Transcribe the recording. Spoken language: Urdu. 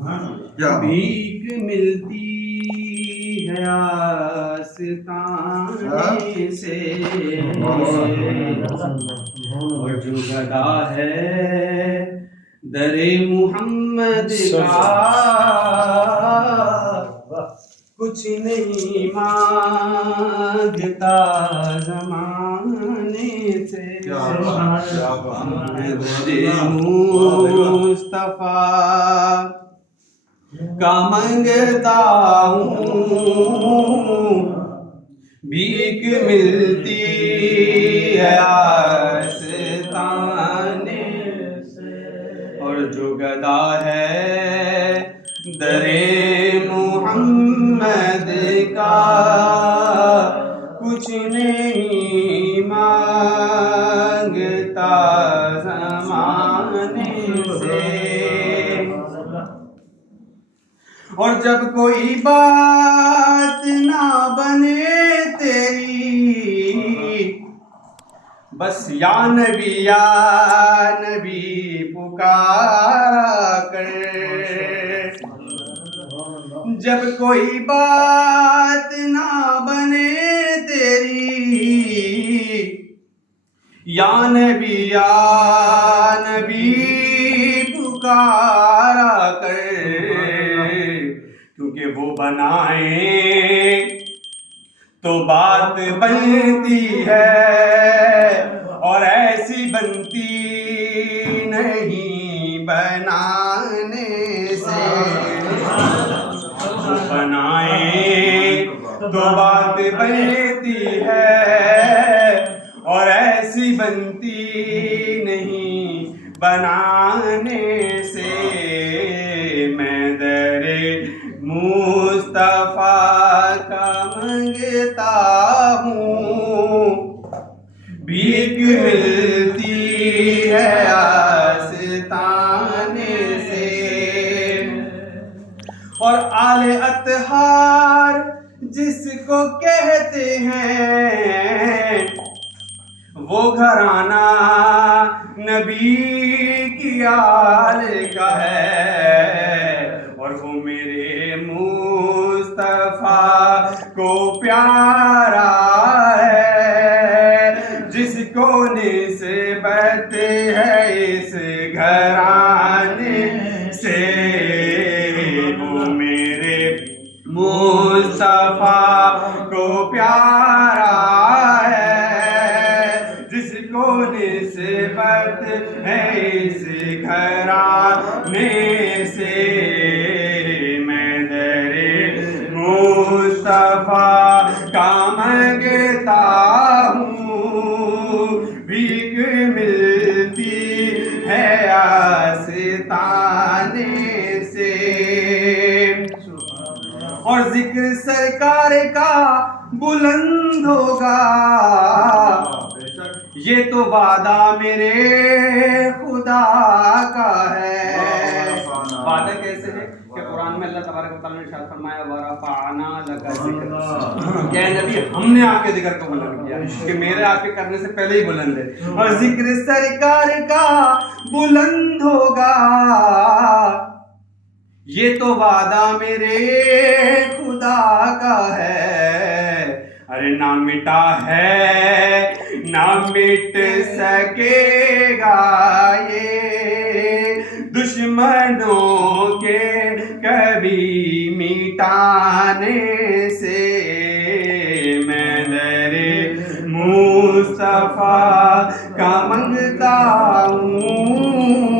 بھیک ملتی ہے آستانے سے، اور جو گدا ہے در محمد کا کچھ نہیں مانگتا زمانے سے، میں در مصطفیٰ کا منگتا ہوں، بھیک ملتی ہے آستانے سے، اور جو گدا ہے در محمد کا کچھ نہیں مانگتا زمانے سے، اور جب کوئی بات نہ بنے تیری، بس یا نبی پکارا کر، جب کوئی بات نہ بنے تیری، یا نبی پکارا کر، کیونکہ وہ بنائیں تو بات بنتی ہے، اور ایسی بنتی نہیں بنانے سے، وہ بنائیں تو بات بنتی ہے، اور ایسی بنتی نہیں بنانے سے، میں در مصطفیٰ کا منگتا ہوں، بھیک ملتی ہے آستانے سے، اور آل اطہار جس کو کہتے ہیں، وہ گھرانہ نبی کی آل کا ہے، اور وہ میرے مصطفیٰ کو پیارا ہے، جس کو نسبت ہے اس گھرانے سے، وہ میرے مصطفیٰ کو پیارا ہے، جس کو نسبت ہے اس گھرانے سے، میں در مصطفیٰ کا منگتا ہوں، بھیک ملتی ہے آستانے سے، اور ذکر سرکار کا بلند ہوگا، یہ تو وعدہ میرے خدا کا ہے۔ وعدہ کیسے ہے کہ قرآن میں اللہ تبارک و تعالیٰ نے ارشاد فرمایا وَرَفَعْنَا لَكَ ذِكْرَكَ، کہ نبی ہم نے آپ کے ذکر کو بلند کیا، کہ میرے آپ کے کرنے سے پہلے ہی بلند ہے، اور ذکر سرکار کا بلند ہوگا، یہ تو وعدہ میرے خدا کا ہے، ارے نہ مٹا ہے نہ مٹ سکے گا یہ دشمنوں کے کبھی مٹانے سے، میں در مصطفیٰ کا منگتا ہوں،